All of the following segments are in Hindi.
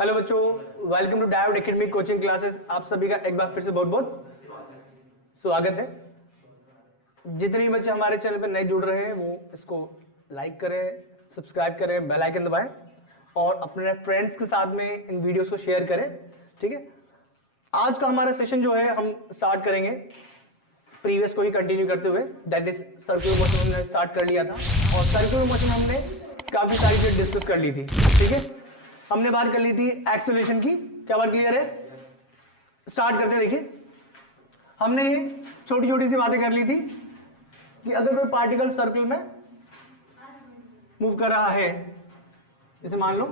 हेलो बच्चों, welcome to diode academic coaching classes. आप सभी का एक बार फिर से बहुत बहुत स्वागत है। जितने भी बच्चे हमारे चैनल पर नए जुड़ रहे हैं वो इसको लाइक करें, सब्सक्राइब करें, बेल आइकन दबाएं और अपने फ्रेंड्स के साथ में इन वीडियोस को शेयर करें। ठीक है, आज का हमारा सेशन जो है हम स्टार्ट करेंगे प्रीवियस को ही कंटिन्यू करते हुए, दैट इज सर्कुलर मोशन हमने स्टार्ट कर लिया था और सर्कुलर मोशन हमने काफी सारी चीजें डिस्कस कर ली थी। ठीक है, हमने बात कर ली थी एक्सेलरेशन की। क्या बात क्लियर है? स्टार्ट करते हैं। देखिए, हमने ये छोटी छोटी सी बातें कर ली थी कि अगर कोई पार्टिकल सर्कल में मूव कर रहा है, जैसे मान लो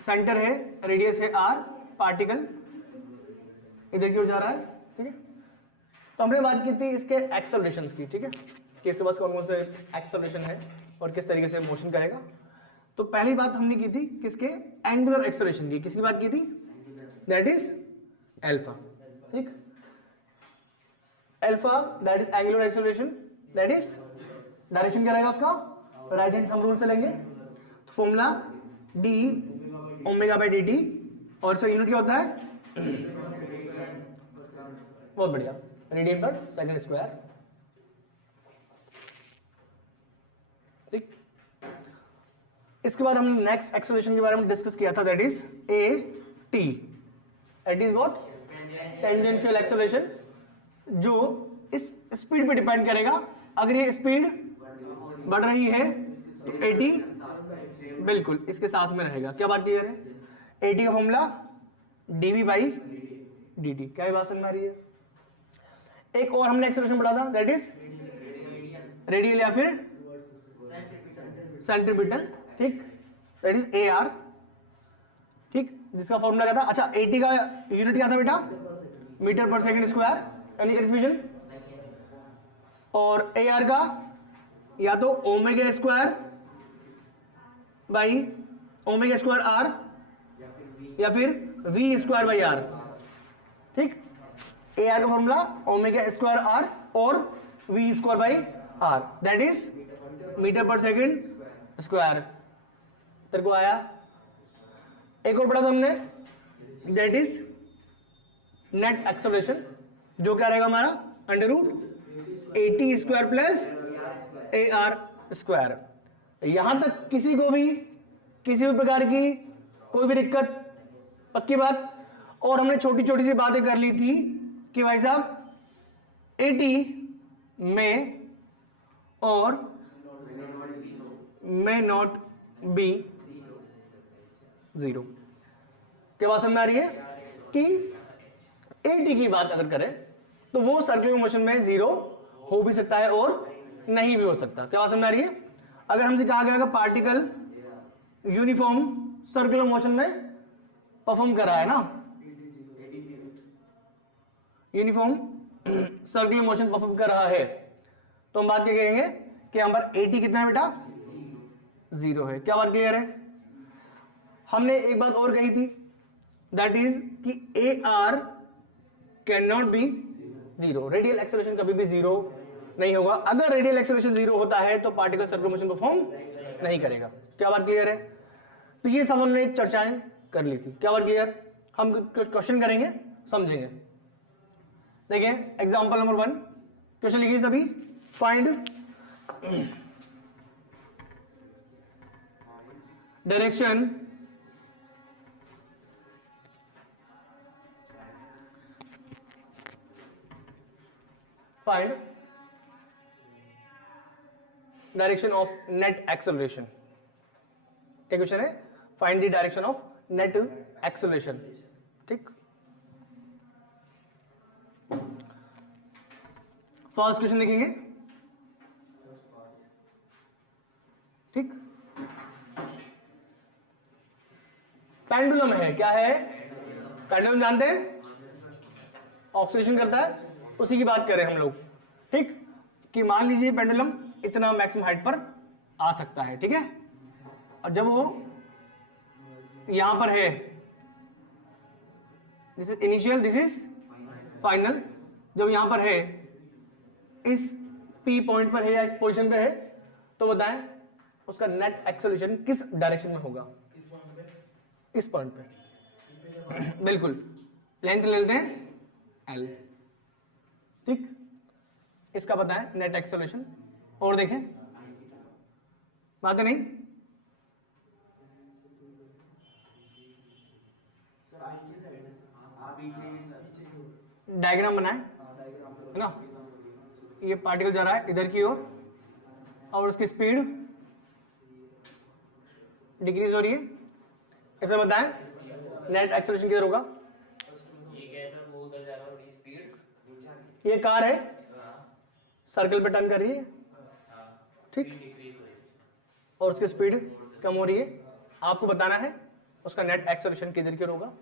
सेंटर है, रेडियस है r, पार्टिकल इधर की ओर जा रहा है। ठीक है, तो हमने बात की थी इसके एक्सेलरेशन की। ठीक है, कि इसके पास कौन कौन से एक्सेलरेशन है और किस तरीके से मोशन करेगा। तो पहली बात हमने की थी किसके, एंगुलर एक्सेलरेशन की। किसकी बात की थी? That is alpha. ठीक, alpha that is angular acceleration, that is direction क्या रहेगा उसका, राइट हैंड थंब रूल से लेंगे तो formula D omega by D T और इसका यूनिट क्या होता है? बहुत बढ़िया, रेडियन पर सेकंड स्क्वायर। ठीक, इसके बाद हमने नेक्स्ट एक्सेलरेशन के बारे में डिस्कस किया था, that is A T. That is what? Tangential acceleration, जो इस स्पीड पे डिपेंड करेगा। अगर ये स्पीड बढ़ रही है तो ए टी बिल्कुल इसके साथ में रहेगा। क्या बात क्लियर है? ए टी का formula DV by D T. क्या बात समझ में आ रही है? एक और हमने एक्सेलरेशन पढ़ा था, दैट इज रेडियल या फिर सेंट्रीपिटल। ठीक, दैट इज ए आर। ठीक, जिसका फॉर्मूला क्या था? अच्छा, 80 का यूनिट क्या था बेटा? Metre per second square. Any confusion? और ए आर का या तो omega square by omega square R या फिर वी स्क्वायर बाई आर। ठीक, ए आर का फॉर्मूला ओमेगा स्क्वायर आर और V square by R, that is metre per second square. तेरे को आया? एक और पढ़ा था हमने, दैट इज नेट एक्सेलरेशन, जो क्या रहेगा हमारा? Under root A T square plus A R square. यहां तक किसी को भी किसी भी प्रकार की कोई भी दिक्कत? पक्की बात। और हमने छोटी छोटी सी बातें कर ली थी कि भाई साहब ए टी में और मे नॉट बी जीरो। क्या बात समझ में आ रही है कि एटी की बात अगर करें तो वो सर्कुलर मोशन में जीरो हो भी सकता है और नहीं भी हो सकता। क्या बात समझ में आ रही है? अगर हमसे कहा गया कि पार्टिकल यूनिफॉर्म सर्कुलर मोशन में परफॉर्म कर रहा है ना, यूनिफॉर्म सर्कुलर मोशन परफॉर्म कर रहा है, तो हम बात क्या करेंगे कि यहां पर एटी कितना है बेटा? जीरो है। क्या बात क्लियर है? हमने एक बात और कही थी, दैट इज कि A R can not be zero. Radial acceleration कभी भी जीरो नहीं होगा। अगर रेडियल एक्सेलरेशन जीरो होता है तो पार्टिकल सर्कुलर मोशन परफॉर्म नहीं करेगा। क्या बात क्लियर है? तो ये सब हमने चर्चाएं कर ली थी। क्या बात क्लियर? हम क्वेश्चन करेंगे, समझेंगे। देखिए एग्जांपल नंबर 1, क्वेश्चन लिखिए सभी। Find direction find direction of net acceleration. क्या क्वेश्चन है? Find the direction of net acceleration. ठीक, फर्स्ट क्वेश्चन लिखेंगे। ठीक, पेंडुलम है। क्या है? पेंडुलम जानते हैं? ऑक्सीलेशन करता है, उसी की बात करें हम लोग। ठीक, कि मान लीजिए पेंडुलम इतना मैक्सिमम हाइट पर आ सकता है। ठीक है, और जब वो यहां पर है, this is initial, this is final, जब यहां पर है, इस पी पॉइंट पर है या इस पोजीशन पे है, तो बताएं उसका नेट एक्सेलरेशन किस डायरेक्शन में होगा? इस पॉइंट पे बिल्कुल लेंथ ले लेते हैं एल, ठीक। इसका पता है नेट एक्सेलरेशन। और देखें बात है नहीं, डायग्राम बनाए है ना, ये पार्टिकल जा रहा है इधर की ओर और उसकी स्पीड डिक्रीज हो रही है। इसमें बताएं नेट एक्सेलरेशन किधर होगा। ये कार है, सर्कल पे टर्न कर रही है, ठीक, और उसकी स्पीड कम हो रही है। आपको बताना है उसका नेट एक्सेलरेशन किधर की ओर होगा।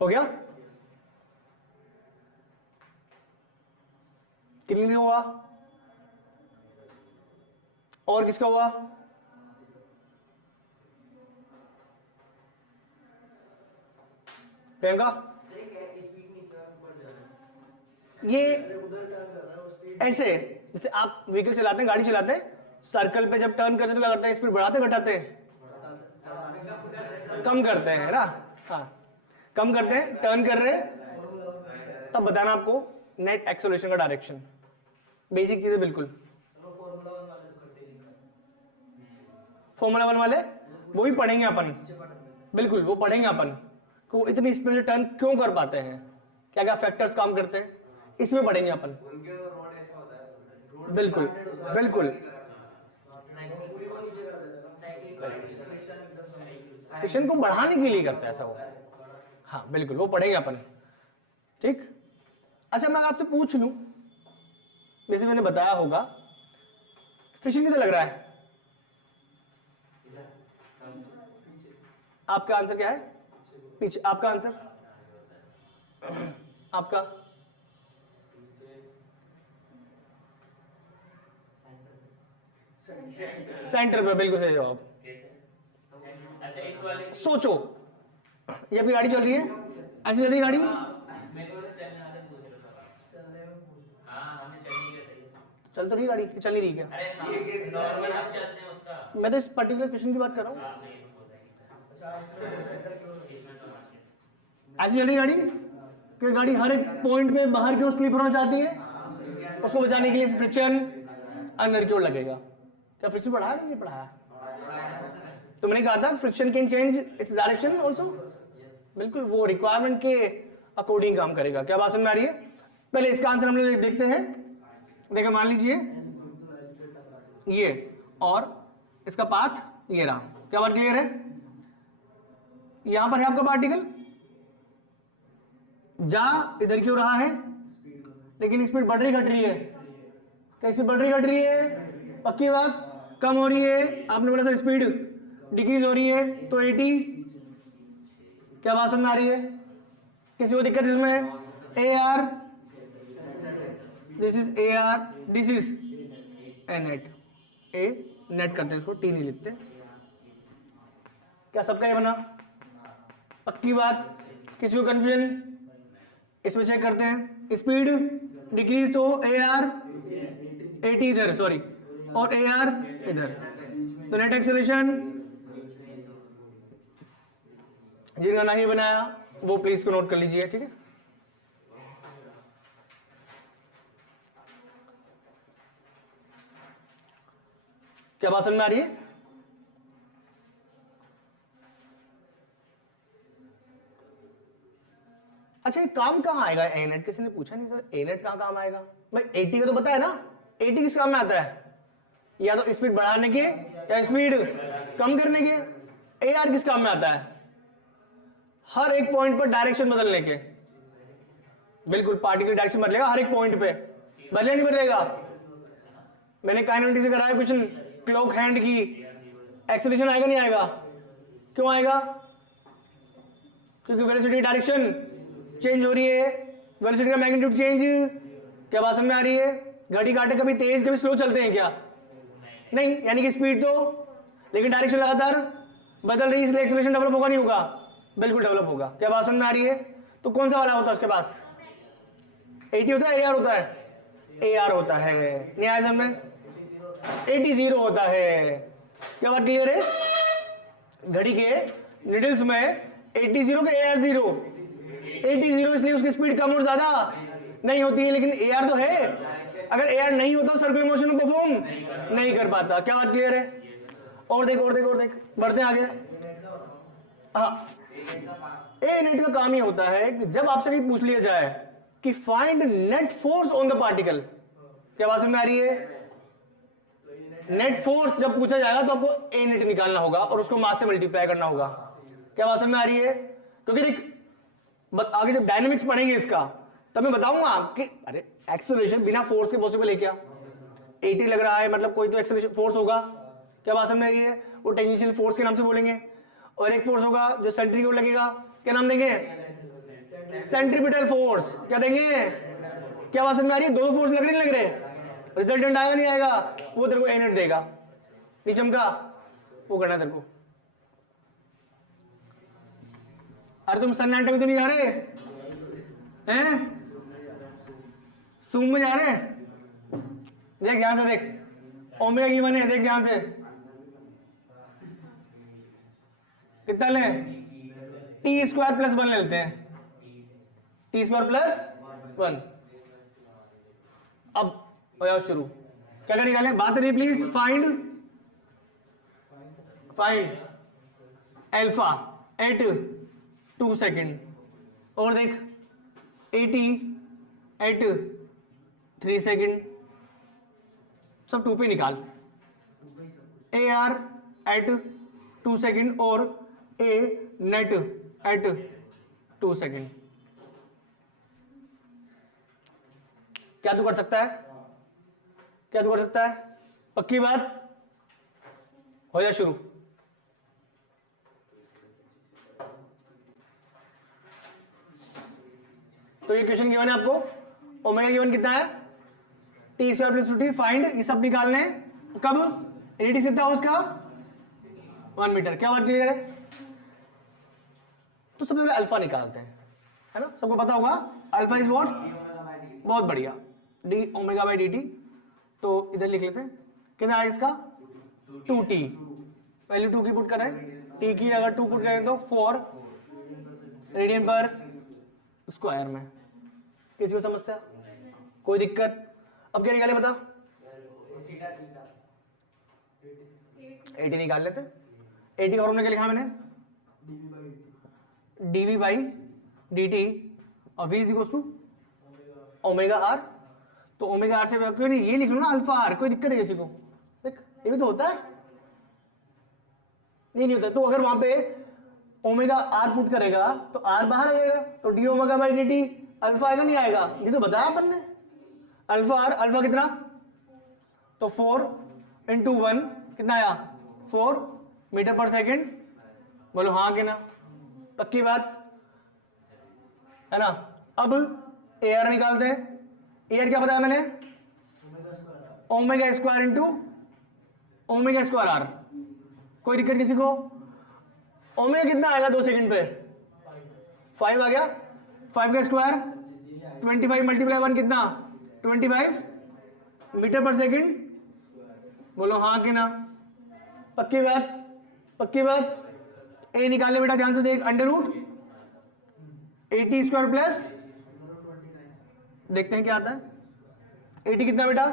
हो गया, कितने हुआ और किसका हुआ। प्रियंका ये ऐसे जैसे आप व्हीकल चलाते हैं, गाड़ी चलाते हैं, सर्कल पे जब टर्न करते हैं तो क्या करते हैं, स्पीड बढ़ाते घटाते हैं, कम करते हैं ना, हाँ कम करते हैं, टर्न कर रहे हैं, तब बताना आपको नेट एक्सेलरेशन का डायरेक्शन। बेसिक चीज है बिल्कुल। फॉर्मूला 1 वाले वो भी पढ़ेंगे अपन, बिल्कुल वो पढ़ेंगे अपन को इतनी स्पीड से टर्न क्यों कर पाते हैं, क्या क्या फैक्टर्स काम करते हैं, इसमें पढ़ेंगे अपन। बिल्कुल बिल्कुल फ्रिक्शन को बढ़ाने के लिए करता है ऐसा वो, हाँ बिल्कुल वो पढ़ेंगे अपन, ठीक। अच्छा मैं आपसे पूछ लूं, जैसे मैंने बताया होगा फ्रिक्शन कितना लग रहा है, आपका आंसर क्या है, पीछे। आपका आंसर, आपका सेंटर पे, बिल्कुल सही जवाब। सोचो ये अपनी गाड़ी चल रही है, ऐसी चल रही है गाड़ी, चल तो रही गाड़ी, चल नहीं रही क्या। मैं तो इस पर्टिकुलर क्वेश्चन की बात कर रहा हूँ। ऐसी चल रही गाड़ी कि गाड़ी हर एक पॉइंट पे बाहर की ओर स्लिप होना चाहती है, उसको बचाने के लिए फ्रिक्शन अंदर की ओर लगेगा। क्या फ्रिक्शन बढ़ाया नहीं बढ़ाया, तो मैंने कहा था friction can change its direction also, बिल्कुल वो रिक्वायरमेंट के अकॉर्डिंग काम करेगा। क्या बात समझ में आ रही है। पहले इसका आंसर हम लोग देखते हैं। देखो मान लीजिए ये और इसका पाथ ये रहा, क्या बात क्लियर है। यहां पर है आपका पार्टिकल, जा इधर क्यों रहा है, लेकिन स्पीड बढ़ रही घट रही है, कैसे बढ़ रही घट रही है, पक्की बात कम हो रही है। आपने बोला सर स्पीड डिक्रीज हो रही है तो 80, क्या बात समझ में आ रही है, किसी को दिक्कत इसमें। A R, this is A R, this is a net, A net करते हैं इसको, टी नहीं लिखते। क्या सबका ये बना, पक्की बात, किसी को कंफ्यूजन, इसमें चेक करते हैं। स्पीड डिक्रीज तो ए आर 80 इधर, सॉरी, और ए आर इधर, तो नेट एक्सेलरेशन जिनका नहीं बनाया वो प्लीज को नोट कर लीजिए, ठीक है। क्या बात समझ में आ रही है। अच्छा ये काम कहाँ आएगा ए नेट, किसी ने पूछा नहीं सर ए नेट कहाँ काम आएगा। भाई 80 का तो पता है ना, 80 किस काम में आता है, या तो स्पीड बढ़ाने के या स्पीड कम करने के। ए आर किस काम में आता है, हर एक पॉइंट पर डायरेक्शन बदलने के। बिल्कुल पार्टिकल डायरेक्शन बदलेगा हर एक पॉइंट पे, बदले नहीं बदलेगा। मैंने काइनेमेटिक्स से कराया क्वेश्चन, क्लॉक हैंड की एक्सेलरेशन आएगा नहीं आएगा, क्यों आएगा, क्योंकि वेलोसिटी डायरेक्शन चेंज हो रही है, वेलोसिटी का मैग्नीट्यूड चेंज, क्या बात समझ में आ रही है? घड़ी कांटे कभी तेज कभी स्लो चलते हैं क्या? नहीं, यानी कि स्पीड तो, लेकिन डायरेक्शन लगातार बदल रही, इसलिए एक्सेलरेशन डेवलप होगा नहीं होगा? बिल्कुल डेवलप होगा। क्या बात समझ में आ रही है? तो कौन सा वाला होता है उसके पास? 80 होता है, AR होता है? AR होता है। नहीं आया समझ में? 80 होता है। क्या बात क्लियर है? घड़ी के निडल्स में 80 के AR0, 80 इसलिए उसकी स्पीड कम और ज्यादा नहीं होती है, लेकिन AR तो है। अगर AR नहीं होता सर्कुलर मोशन में परफॉर्म नहीं कर पाता। क्या बात क्लियर है? और देख और देख और देख, बढ़ते हैं आगे। हाँ, ए नेट का काम ही होता है कि जब आपसे कहीं पूछ लिया जाए कि find net force on the particle, क्या बात समझ में आ रही है? नेट फोर्स जब पूछा जाएगा तो आपको ए नेट निकालना होगा और उसको मास से मल्टीप्लाई करना होगा। क्या बात समझ में आ रही है? क्योंकि देख आगे जब डायनेमिक्स पढ़ेंगे इसका तब मैं बताऊंगा कि अरे एक्सेलरेशन बिना फोर्स के पॉसिबल है क्या? 80 लग रहा है मतलब कोई तो एक्सेलरेशन फोर्स होगा। क्या बात समझ में आ रही है? वो टेंजेंशियल फोर्स के नाम से बोलेंगे। और एक फोर्स होगा जो सेंट्रीफ्यूगल लगेगा, क्या नाम देंगे? Centripetal force. क्या देंगे? क्या बात समझ में आ रही है? दो फोर्स लग रहे नहीं लग रहे? रिजल्टेंट आएगा नहीं आएगा? वो तेरे को ए नेट देगा। नहीं चमका? वो करना तेरे को। अरे तुम सन एनाटॉमी तो नहीं जा रहे हैं? सूम में जा रहे हैं? देख ध्यान से देख, ओमेगा गिवन है, देख ध्यान से कितना ले? टी स्क्वायर प्लस 1 ले लेते हैं, टी स्क्वायर प्लस 1। अब हो जाओ शुरू। क्या क्या निकाले? बात रही please. Find alpha at 2 second, और देख 80 एट 3 सेकेंड, सब 2 पे निकाल। AR एट 2 सेकेंड और A नेट एट 2 सेकेंड। क्या तू कर सकता है? क्या तू कर सकता है? पक्की बात? हो जा शुरू। तो ये क्वेश्चन गिवन है आपको, ओमेगा गिवन कितना है? T square plus 2t, find ये सब निकालने कब? रेडियस कितना हो उसका? 1 मीटर। क्या बात क्लियर है? तो सबसे पहले अल्फा निकालते हैं, है ना? सबको पता होगा अल्फा इज व्हाट? बहुत बढ़िया, D omega by D T. तो इधर लिख लेते हैं, कितना है इसका? 2t, वैल्यू 2 की पुट करें, t की अगर 2 पुट करें तो 4 रेडियन पर स्क्वायर में। किसी को समस्या? कोई दिक्कत? अब क्या निकाले बता? 80 निकाल लेते। 80 फॉर्मूला क्या लिखा मैंने? dv बाई dt और v is equal to omega R. तो ओमेगा आर से क्यों नहीं ये लिख लो ना अल्फा आर, कोई दिक्कत है किसी को? देख ये भी तो होता है, नहीं होता। तो अगर वहां पे ओमेगा आर पुट करेगा तो आर बाहर आ जाएगा, तो D omega by D T alpha आएगा नहीं आएगा? ये तो बताया अपन ने। अल्फा आर, अल्फा कितना? तो 4 इंटू 1 कितना आया? 4 मीटर पर सेकेंड। बोलो हाँ कि ना? पक्की बात है ना? अब AR निकालते हैं। AR क्या बताया मैंने? Omega square into omega square R. कोई दिक्कत किसी को? ओमेगा कितना आएगा 2 सेकंड पे? 5 आ गया। 5 का स्क्वायर 25 मल्टीप्लाई 1 कितना? 25 मीटर पर सेकंड। बोलो हाँ कि ना? पक्की बात? पक्की बात? ए निकाले बेटा, ध्यान से देख, अंडर रूट 80 स्क्वायर प्लस, देखते हैं क्या आता है। 80 कितना बेटा?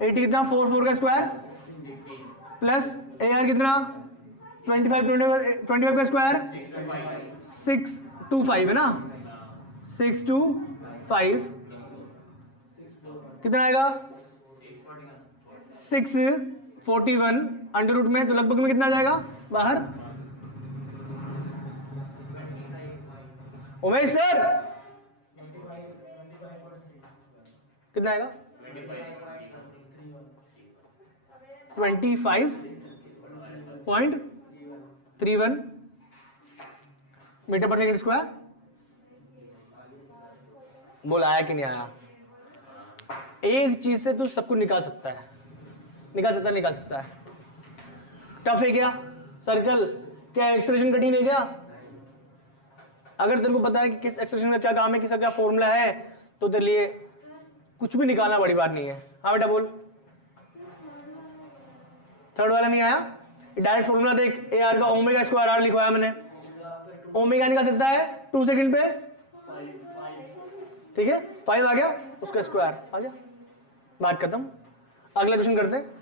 80 कितना? 4 का स्क्वायर प्लस AR कितना? 25 का स्क्वायर 625 है ना? 625 कितना आएगा? 641 अंडर रूट में, तो लगभग में कितना जाएगा बाहर? उमेश सर कितना आएगा? 25.31 मीटर पर सेकंड स्क्वायर। बोल आया कि नहीं आया? एक चीज से तू सब कुछ निकाल सकता है, निकाल सकता है। टफ है क्या सर्कल? क्या एक्सप्रेशन कठिन है क्या? अगर तेरे को पता है कि किस एक्सप्रेशन में क्या काम है, किसका क्या फॉर्मूला है, तो तेरे लिए कुछ भी निकालना बड़ी बात नहीं है। हाँ बेटा बोल। थर्ड वाला नहीं आया? डायरेक्ट फॉर्मूला देख, ए आर का ओमेगा स्क्वायर आर लिखवाया मैंने। ओमेगा निकाल सकता है 2 सेकंड पे, ठीक है, 5 आ गया, उसका स्क्वायर आ गया, बात खत्म। अगला क्वेश्चन करते हैं।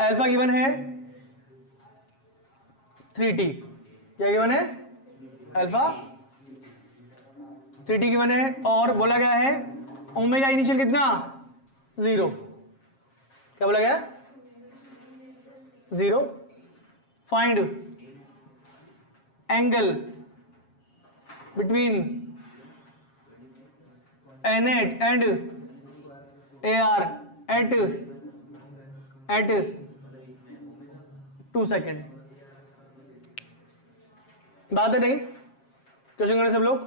अल्फा गिवन है 3t, क्या गिवन है? अल्फा 3t गिवन है, और बोला गया है ओमेगा इनिशियल कितना? 0। क्या बोला गया? 0। Find angle between n8 and AR at 2 second. बात है नहीं? क्वेश्चन करने सब लोग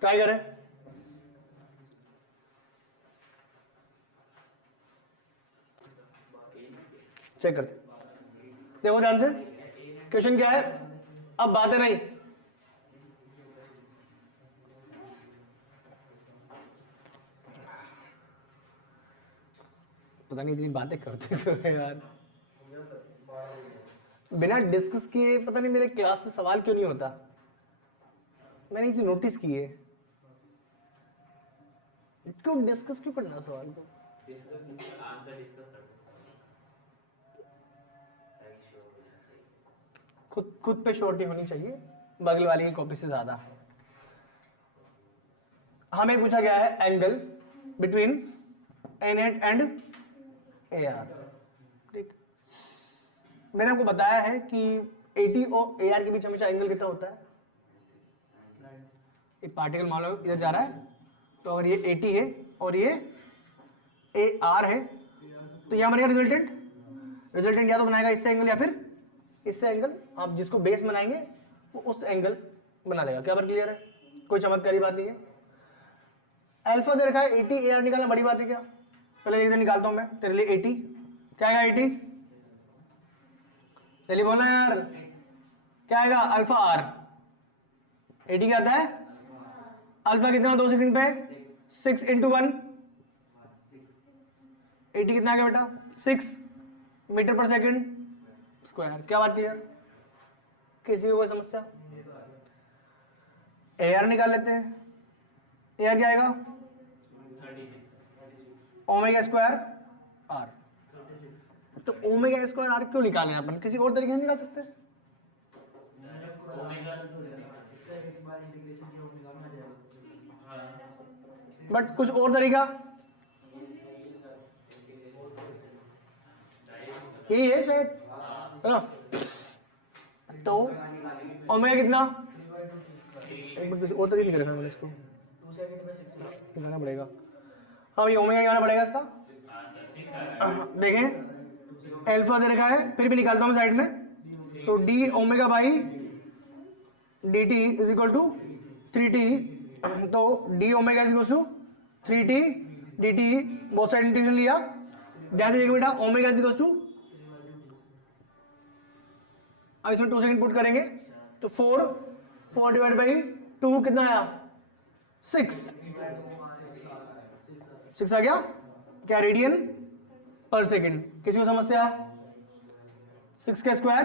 ट्राई करें। चेक करते देखो ध्यान से, क्वेश्चन क्या है। अब बात है नहीं, पता नहीं इतनी बातें करते क्यों है यार, बिना डिस्कस किए पता नहीं मेरे क्लास से सवाल क्यों नहीं होता। मैंने ये नोटिस की है, क्यों डिस्कस क्यों करना सवाल को? खुद पे श्योरिटी होनी चाहिए, बगल वाली की कॉपी से ज्यादा। हमें पूछा गया है angle between n8 and AR, ठीक। मैंने आपको बताया है कि AT और AR के बीच हमेशा एंगल कितना होता है? एक पार्टिकल मान लो इधर जा रहा है, तो अगर ये AT है और ये AR है, तो यहां बनेगा रिजल्टेंट या तो बनाएगा इससे एंगल या फिर इससे एंगल। आप जिसको बेस बनाएंगे वो उस एंगल बना लेगा। क्या बात क्लियर है? कोई चमत्कारी बात नहीं है। अल्फा दे रखा है 80, AR निकालना बड़ी बात है क्या? पहले इधर निकालता हूं मैं तेरे लिए 80। क्या आएगा 80? चलिए बोलना यार, क्या आएगा? Alpha are. 80 क्या आता है? अल्फा कितना 2 सेकंड पे? 6 इंटू 1। 80 कितना आ गया बेटा? 6 मीटर पर सेकंड स्क्वायर। क्या बात क्लियर? किसी को कोई समस्या? AR निकाल लेते हैं। AR क्या आएगा? Omega square R. तो ओमेगा स्क्वायर आर क्यों निकालना है अपन? किसी और तरीके से निकाल सकते हैं। बट कुछ और तरीका यही है शायद, है ना? तो ओमेगा कितना? एक बार और तरीके निकलेगा मैंने इसको निकालना पड़ेगा। हाँ भाई ओमेगा निकालना पड़ेगा इसका। देखें अल्फा दे रखा है, फिर भी निकालता हूं साइड में। तो D omega by D T is equal to 3t। तो D omega is equal to 3t D T, बहुत साइड इंटीग्रेशन लिया। ध्यान से बेटा ओमेगा इज इक्वल टू, अब इसमें 2 सेकंड पुट करेंगे तो 4 डिवाइड बाई 2 कितना आया? 6 आ गया। क्या? रेडियन पर सेकंड। किसी को समस्या? 6 का स्क्वायर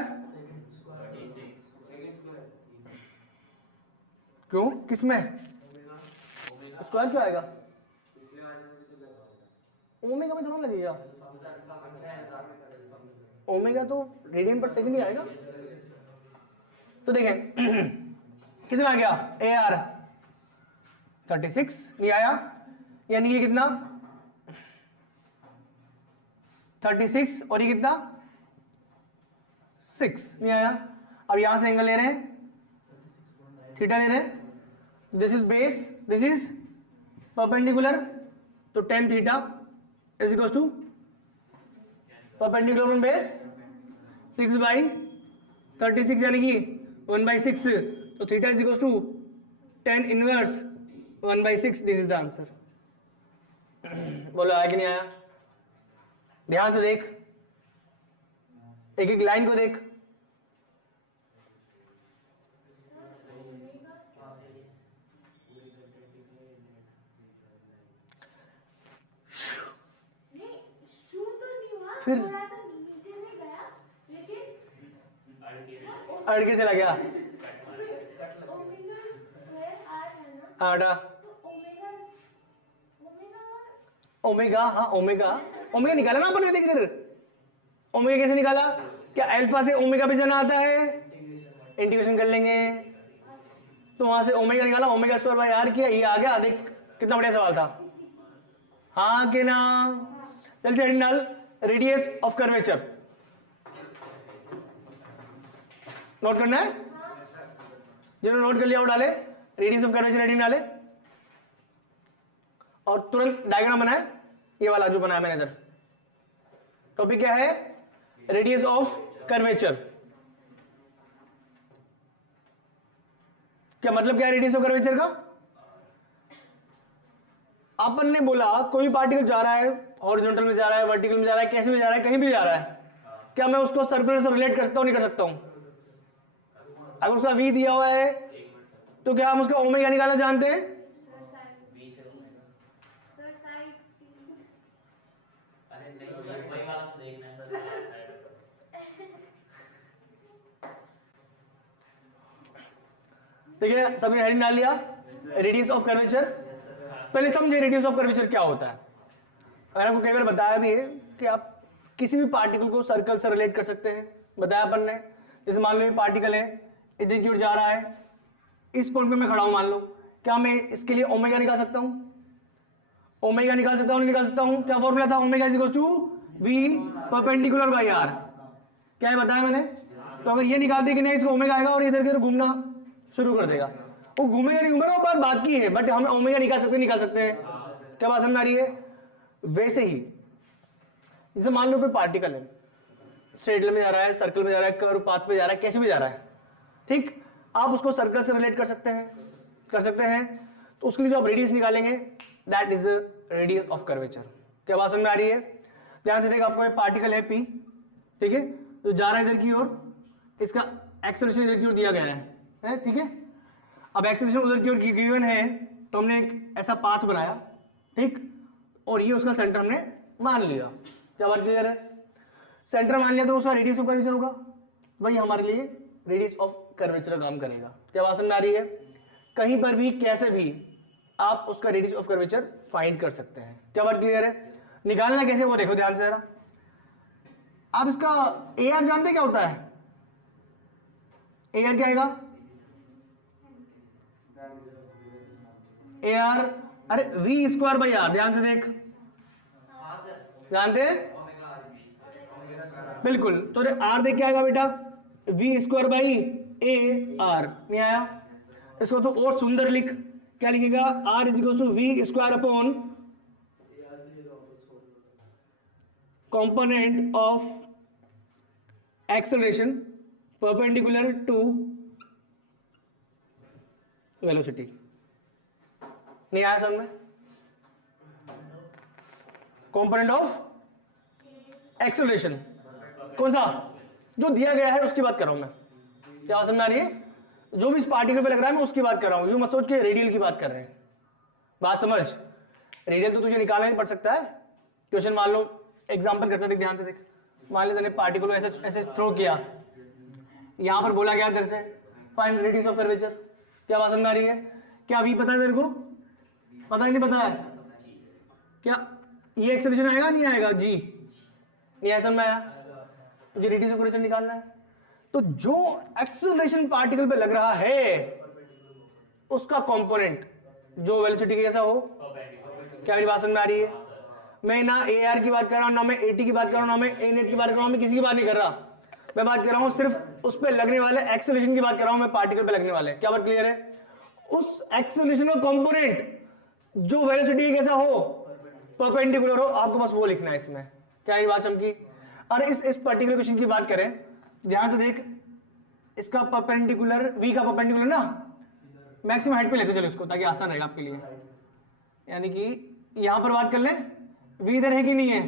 क्यों? किसमें स्क्वायर क्यों आएगा? ओमेगा में थोड़ा लगेगा, ओमेगा तो रेडियन पर सेकंड ही आएगा। तो देखें कितना आ गया? AR 36 नहीं आया, यानी ये कितना 36 और ये कितना 6 नहीं आया। अब यहां से एंगल ले रहे हैं, थीटा ले रहे हैं, this is base, this is perpendicular, तो tan theta is equal to perpendicular on base 6/36 यानी कि 1/6, तो theta is equal to tan inverse 1/6। This is the answer. बोलो आया कि नहीं आया? ध्यान से देख, एक एक लाइन को देख। फिर अड़ के चला गया आड़ा ओमेगा, हाँ ओमेगा, ओमेगा निकाला ना अपन ने, देख इधर ओमेगा कैसे निकाला, क्या अल्फा से ओमेगा पे जाना आता है, इंटीग्रेशन कर लेंगे, तो वहां से ओमेगा निकाला, ओमेगा स्क्वायर बाई आर किया, ये आ गया। देख कितना बढ़िया सवाल था, हाँ कि ना? चल से डाल, रेडियस ऑफ कर्वेचर नोट करना है, जिन्होंने नोट कर लिया वो डाले, रेडियस ऑफ कर्वेचर हेडिंग डाले और तुरंत डायग्राम बनाए, ये वाला जो बनाया मैंने इधर। टॉपिक क्या है? Radius of curvature. क्या मतलब क्या है रेडियस ऑफ कर्वेचर का? अपन ने बोला कोई पार्टिकल जा रहा है, हॉरिजॉन्टल में जा रहा है, वर्टिकल में जा रहा है, कैसे भी जा रहा है, कहीं भी जा रहा है, क्या मैं उसको सर्कुलर से रिलेट कर सकता हूं, नहीं कर सकता हूं? अगर उसका v दिया हुआ है तो क्या हम उसका ओमेगा निकालना जानते हैं? ठीक है, सबने हेडिंग डाल लिया, रेडियस ऑफ कर्वेचर। पहले समझे रेडियस ऑफ कर्वेचर क्या होता है। मैंने आपको कई बार बताया भी है कि आप किसी भी पार्टिकल को सर्कल से रिलेट कर सकते हैं, बताया अपन ने। जैसे मान लो ये पार्टिकल है, इधर की ओर जा रहा है, इस पॉइंट पे मैं खड़ा हूं मान लो, क्या मैं इसके लिए ओमेगा निकाल सकता हूं? ओमेगा निकाल सकता हूं, नहीं निकाल सकता हूं? क्या फॉर्मूला था? Omega is equal to V perpendicular by R. क्या है बताया मैंने? तो अगर ये निकाल दे कि नहीं, इसको ओमेगा आएगा और इधर की ओर घूमना शुरू कर देगा, वो घूमेगा नहीं घूमेगा पर बात की है, बट हम ओमेगा निकाल सकते हैं। क्या बात समझ आ रही है? वैसे ही जैसे मान लो कोई पार्टिकल है, स्ट्रेट में जा रहा है, सर्कल में जा रहा है, कर्व पाथ पे जा रहा है, कैसे भी जा रहा है, ठीक, आप उसको सर्कल से रिलेट कर सकते हैं, तो उसके लिए जो आप रेडियस निकालेंगे that is the radius of curvature. क्या बात समझ में आ रही है? ध्यान से देख, आपको एक पार्टिकल है P, ठीक है, तो जा रहा है इधर की ओर, इसका एक्सेलरेशन इधर की ओर दिया गया है, ठीक है। अब एक्सेलरेशन उधर की ओर गिवन है, तो हमने एक ऐसा पाथ बनाया, ठीक, और ये उसका सेंटर हमने मान लिया। क्या बात क्लियर है? सेंटर मान लिया तो उसका रेडियस ऑफ कर्वेचर होगा, वही हमारे लिए रेडियस ऑफ कर्वेचर काम करेगा। क्या बात समझ में आ रही है? कहीं पर भी कैसे भी आप उसका रेडियस ऑफ कर्वेचर फाइंड कर सकते हैं। क्या बात क्लियर है? निकालना कैसे वो देखो ध्यान से जरा। आप इसका AR जानते क्या होता है? AR क्या आएगा? AR, अरे V स्क्वायर बाई आर। ध्यान से देख, जानते हैं? बिल्कुल, तो R देख क्या आएगा बेटा? V square by AR। नहीं आया? इसको तो और सुंदर लिख, क्या लिखेगा? R is equal to V square upon component of acceleration perpendicular to velocity। नहीं आया समझ में? कंपोनेंट ऑफ एक्सेलरेशन कौन सा? जो दिया गया है उसकी बात कर रहा हूं मैं। क्या समझ में आ रही है? जो भी इस पार्टिकल पे लग रहा है मैं उसकी बात कर रहा हूं, यूं मत सोच के रेडियल की बात कर रहे हैं। बात समझ? रेडियल तो तुझे निकालना ही पड़ सकता है। क्वेश्चन मान लो, एग्जांपल करते देख, ध्यान से देख। मान लो तूने पार्टिकल को ऐसे ऐसे थ्रो किया, यहां पर बोला गया इधर से फाइंड रेडियस ऑफ कर्वेचर। क्या बात समझ में आ रही है? क्या अभी पता है तेरे को? पता ही नहीं पता है क्या? ये एक्सेलरेशन आएगा नहीं आएगा? जी नहीं आया, समझ में आया? मुझे रेडियस ऑफ कर्वेचर निकालना है, तो जो एक्सेलरेशन पार्टिकल पे लग रहा है उसका कंपोनेंट जो वेलोसिटी जैसा हो। क्या मेरी बात समझ में आ रही है? मैं ना AR की बात कर रहा हूं, ना मैं AT की बात कर रहा हूं, ना मैं ANET की बात कर रहा हूं, मैं किसी की बात नहीं कर रहा। मैं बात कर रहा हूं सिर्फ उस पे लगने वाले एक्सेलरेशन की बात कर रहा हूं मैं, पार्टिकल पे लगने वाले। क्या बात क्लियर है? उस एक्सेलरेशन का कंपोनेंट जो वेलोसिटी कैसा हो, परपेंडिकुलर हो, आपको बस वो लिखना है इसमें। क्या ये बात चमकी? और इस पर्टिकुलर क्वेश्चन की बात करें, ध्यान से देख, इसका परपेंडिकुलर, v का परपेंडिकुलर ना मैक्सिमम हाइट पे लेते चलो इसको, ताकि आसान रहेगा आपके लिए। यानी कि यहां पर बात कर ले, v इधर है कि नहीं है,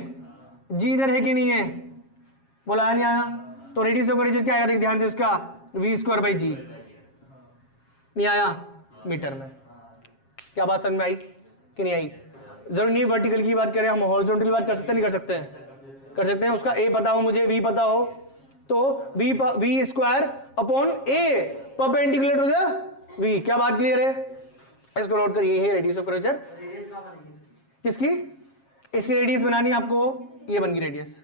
g इधर है कि नहीं है, बोला आया नहीं आया? तो रेडियस ऑफ कर्वेचर क्या आया, देख ध्यान से, इसका v²/g नहीं आया मीटर में। क्या बात समझ में आई कि नहीं आई? जरूर नहीं वर्टिकल की बात करें, हम हॉरिजॉन्टल की बात कर सकते हैं, नहीं कर सकते हैं? कर सकते हैं। उसका a पता हो मुझे, v पता हो, तो v²/a perpendicular to the v। क्या बात क्लियर है? इसको नोट करिए, ये रेडियस ऑफ कर्वेचर किसकी, इसकी रेडियस बनानी है आपको, ये बन गई रेडियस।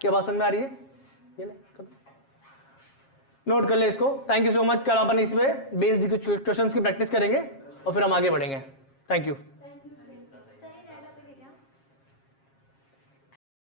क्या बात समझ में आ रही है? ये नोट कर ले इसको। Thank you so much. कल अपन इसमें बेस्ड क्वेश्चंस की प्रैक्टिस करेंगे और फिर हम आगे बढ़ेंगे। Thank you.